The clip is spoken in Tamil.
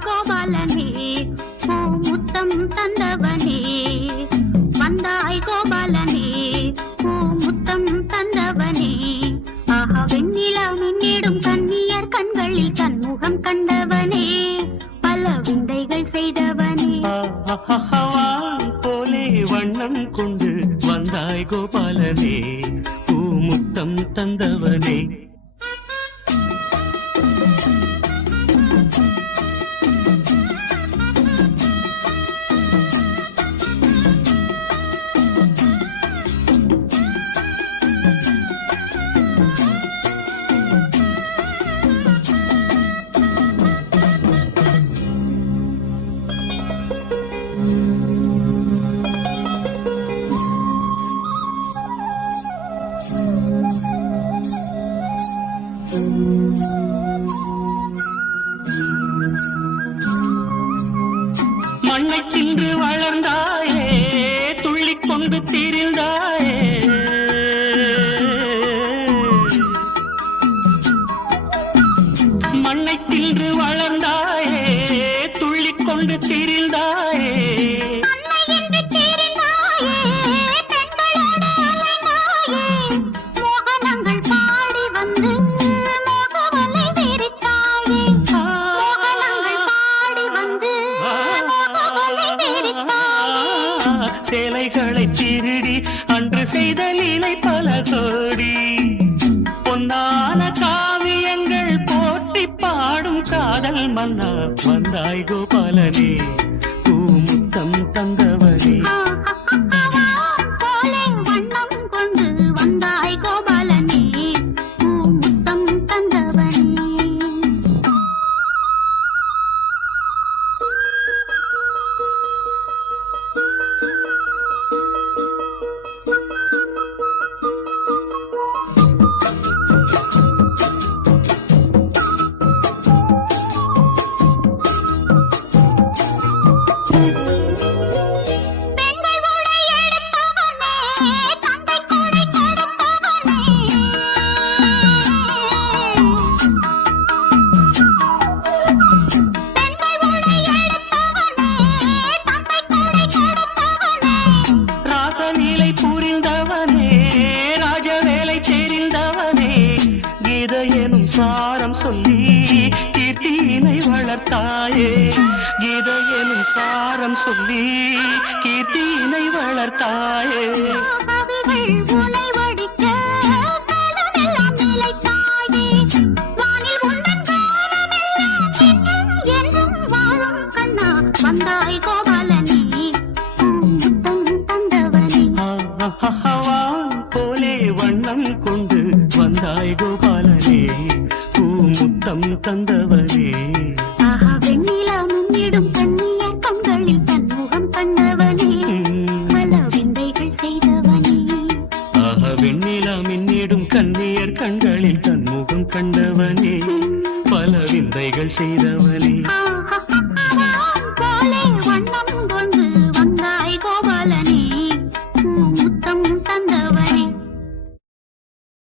வந்தாய் கோபாலனே ஓ முத்தம் தந்தவனே வந்தாய் கோபாலனே ஓ முத்தம் தந்தவனே ஆஹா வெண்ணிலா மின்னிடும் கன்னியர் கண்களில் தன்முகம் கண்டவனே பல விந்தைகள் செய்தவனே போலே வண்ணம் கொண்டு வந்தாய் கோபாலனே ஓ முத்தம் தந்தவனே மண்ணை தின்று வளர்ந்தாயே துள்ளிக் கொண்டு திரிந்தாயே மண்ணை தின்று வளர்ந்தாயே துள்ளிக் கொண்டு திரிந்தாயே சேலைகளை திருடி அன்று செய்த லீலை பல கோடி பொன்னான காவியங்கள் போட்டி பாடும் காதல் மன்னா வந்தாய் கோபாலனே பூமுத்தம் தந்தவனே சாரம் சொல்லி கீர்த்தியினை வளர்த்தாயே கீதை எனும் சாரம் சொல்லி கீர்த்தியினை வளர்த்தாயே வந்தாய் கோபாலனே முத்தம் தந்தவனே போலே வண்ணம் கொண்டு வந்தாய் கோபாலனே முத்தம் தந்தவனே ஆஹா வெண்ணிலா முன்னிடும் கன்னியர் கண்களில் தன்முகம் கண்டவனே பல விந்தைகள் செய்தவனே ஆஹா வெண்ணிலா மின்னிடும் கன்னியர் கண்களில் தன்முகம் கண்டவனே பல விந்தைகள் செய்தவனே